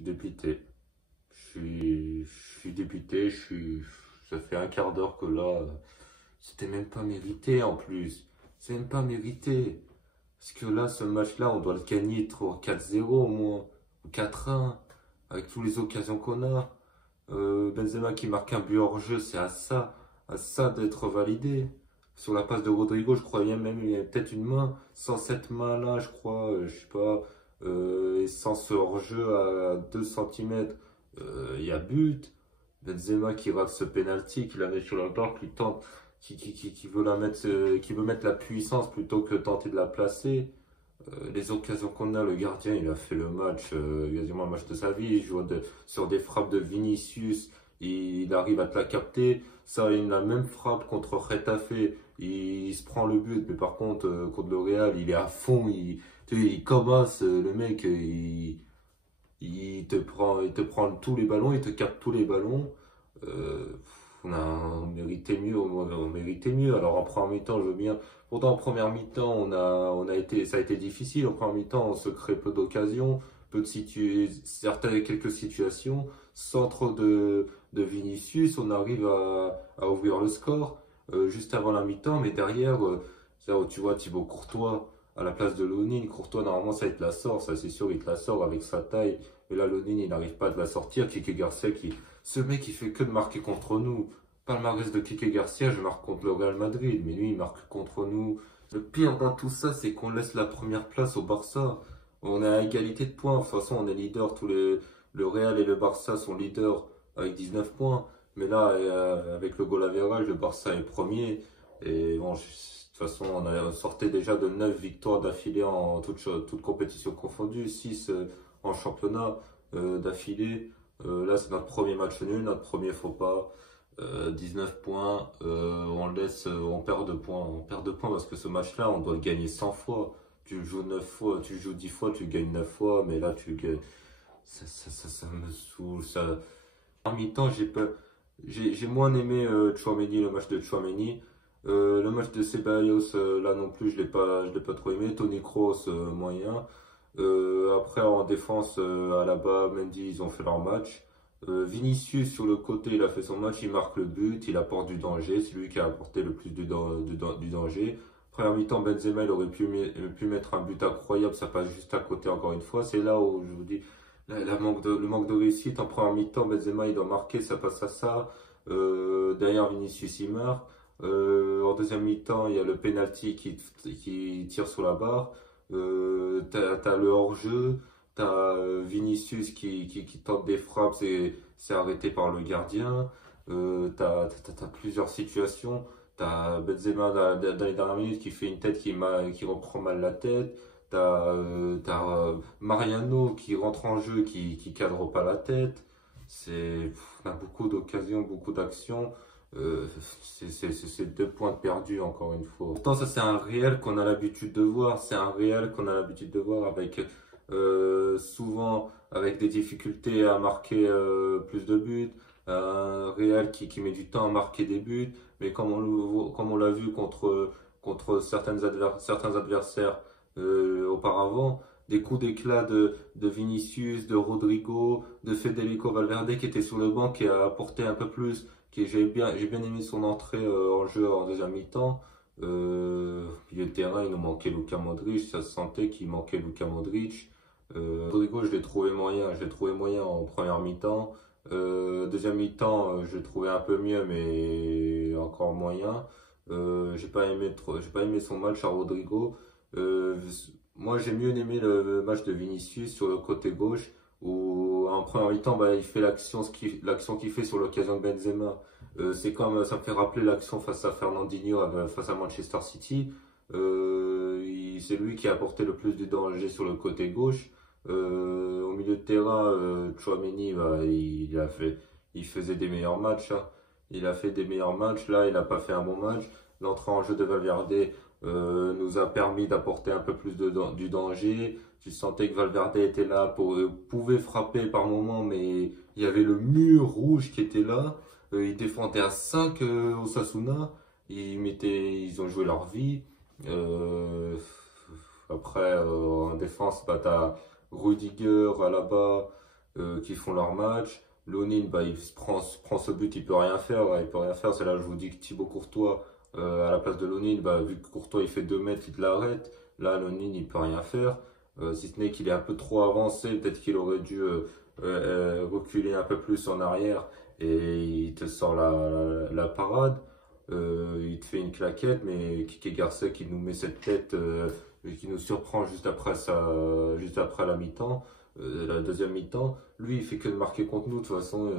suis dépité. Je suis dépité, ça fait un quart d'heure que là, c'était même pas mérité en plus. C'est même pas mérité. Parce que là, ce match-là, on doit le gagner 4-0 au moins, ou 4-1, avec toutes les occasions qu'on a. Benzema qui marque un but hors jeu, c'est à ça d'être validé. Sur la passe de Rodrigo, je crois même il y a peut-être une main. Sans cette main-là, je crois, je sais pas, et sans ce hors-jeu à 2 centimètres, il y a but. Benzema qui rate ce penalty, qui la met sur la barre, qui tente, qui veut la mettre, qui veut mettre la puissance plutôt que tenter de la placer. Les occasions qu'on a, le gardien, il a fait le match, quasiment le match de sa vie. Il joue sur des frappes de Vinicius, il arrive à te la capter. Ça, il a la même frappe contre Retafe, il se prend le but, mais par contre, contre le Real, il est à fond, il commence, le mec, il te prend tous les ballons, il te capte tous les ballons. Euh, on méritait mieux, on méritait mieux. Alors en première mi-temps, je veux bien. Pourtant en première mi-temps, ça a été difficile. En première mi-temps, on se crée peu d'occasions, certaines quelques situations. Centre de Vinicius, on arrive à ouvrir le score juste avant la mi-temps, mais derrière, c'est là où tu vois Thibaut Courtois à la place de Lonine. Courtois, normalement, ça il te la sort, ça c'est sûr, il te la sort avec sa taille. Et là, Lonine, il n'arrive pas à te la sortir. Kike Garcia ce mec, il fait que de marquer contre nous. Palmarès de Kike Garcia, je marque contre le Real Madrid, mais lui, il marque contre nous. Le pire dans tout ça, c'est qu'on laisse la première place au Barça. On est à égalité de points. De toute façon, on est leader. Le Real et le Barça sont leaders avec 19 points. Mais là, avec le goal average, le Barça est premier. Et bon, de toute façon, on sortait déjà de 9 victoires d'affilée en toute compétition confondue, 6 en championnat d'affilée. Là, c'est notre premier match nul, notre premier faux pas. 19 points, on perd 2 points. On perd 2 points parce que ce match-là, on doit le gagner 100 fois. Tu joues 9 fois, tu joues 10 fois, tu gagnes 9 fois, mais là, tu gagnes. Ça me saoule. En mi-temps, j'ai moins aimé Tchouaméni, le match de Tchouaméni. Le match de Ceballos, là non plus, je l'ai pas trop aimé. Toni Kroos, moyen. Après, en défense, Alaba, Mendy, ils ont fait leur match. Vinicius, sur le côté, il a fait son match, il marque le but, il apporte du danger. C'est lui qui a apporté le plus du danger. Première mi-temps, Benzema, il aurait pu mettre un but incroyable, ça passe juste à côté encore une fois. C'est là où je vous dis, le manque de réussite. En première mi-temps, Benzema, il doit marquer, ça passe à ça. Derrière, Vinicius, il marque. En deuxième mi-temps, il y a le penalty qui tire sur la barre. T'as le hors-jeu, t'as Vinicius qui tente des frappes, c'est arrêté par le gardien. T'as plusieurs situations. T'as Benzema dans les dernières minutes qui fait une tête qui reprend mal la tête. T'as Mariano qui rentre en jeu, qui cadre pas la tête. On a beaucoup d'occasions, beaucoup d'actions. C'est 2 points perdus encore une fois. Pourtant, ça c'est un réel qu'on a l'habitude de voir. C'est un réel qu'on a l'habitude de voir avec souvent avec des difficultés à marquer plus de buts. Un réel qui met du temps à marquer des buts. Mais comme on l'a vu contre certains adversaires auparavant, des coups d'éclat de Vinicius, de Rodrigo, de Federico Valverde qui était sur le banc, qui a apporté un peu plus j'ai bien aimé son entrée en jeu en deuxième mi-temps. Milieu de terrain, il nous manquait Luka Modric, ça se sentait qu'il manquait Luka Modric. Rodrigo, je l'ai trouvé moyen en première mi-temps. Deuxième mi-temps, je l'ai trouvé un peu mieux, mais encore moyen. J'ai pas aimé son match à Rodrigo. Euh, Moi, j'ai mieux aimé le match de Vinicius sur le côté gauche où en première mi-temps, bah, il fait l'action qu'il fait sur l'occasion de Benzema. Ça me fait rappeler l'action face à Fernandinho, face à Manchester City. C'est lui qui a apporté le plus de danger sur le côté gauche. Au milieu de terrain, Tchouaméni, bah, il faisait des meilleurs matchs, hein. Il a fait des meilleurs matchs. Là, il n'a pas fait un bon match. L'entrée en jeu de Valverde nous a permis d'apporter un peu plus du danger. Tu sentais que Valverde était là, pouvait frapper par moment, mais il y avait le mur rouge qui était là. Ils défendaient à 5 Osasuna. Ils ont joué leur vie. Après, en défense, bah, t'as Rudiger, Alaba, qui font leur match. L'Onil, bah, prend ce but, il peut rien faire. Ouais, il peut rien faire. C'est là que je vous dis que Thibaut Courtois, à la place de l'Onil, bah, vu que Courtois il fait 2 mètres, il te l'arrête. Là, l'Onil, il peut rien faire. Si ce n'est qu'il est un peu trop avancé, peut-être qu'il aurait dû reculer un peu plus en arrière et il te sort la parade. Il te fait une claquette, mais Kike Garcia qui nous met cette tête et qui nous surprend juste après la mi-temps, la deuxième mi-temps. Lui, il fait que de marquer contre nous. De toute façon,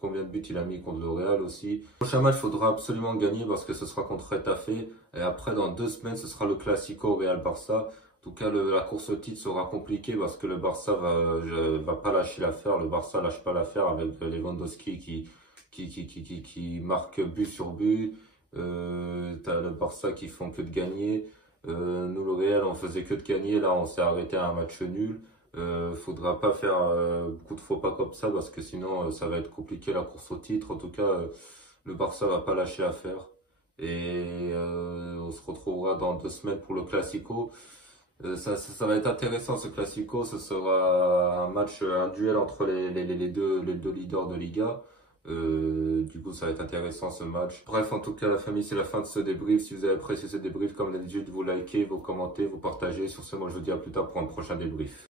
combien de buts il a mis contre le Real aussi. Le prochain match, il faudra absolument gagner parce que ce sera contre Retafe. Et après, dans 2 semaines, ce sera le Classico Real-Barça. En tout cas, la course au titre sera compliquée parce que le Barça va pas lâcher l'affaire. Le Barça lâche pas l'affaire avec Lewandowski qui marque but sur but. T'as le Barça qui font que de gagner. Nous, le Real, on faisait que de gagner. Là, on s'est arrêté à un match nul. Faudra pas faire beaucoup de faux pas comme ça parce que sinon, ça va être compliqué la course au titre. En tout cas, le Barça va pas lâcher l'affaire. Et on se retrouvera dans 2 semaines pour le Classico. Ça va être intéressant ce Classico. Ce sera un match, un duel entre les deux leaders de Liga. Du coup, ça va être intéressant ce match. Bref, en tout cas, la famille, c'est la fin de ce débrief. Si vous avez apprécié ce débrief, comme d'habitude, vous likez, vous commentez, vous partagez. Sur ce, moi, je vous dis à plus tard pour un prochain débrief.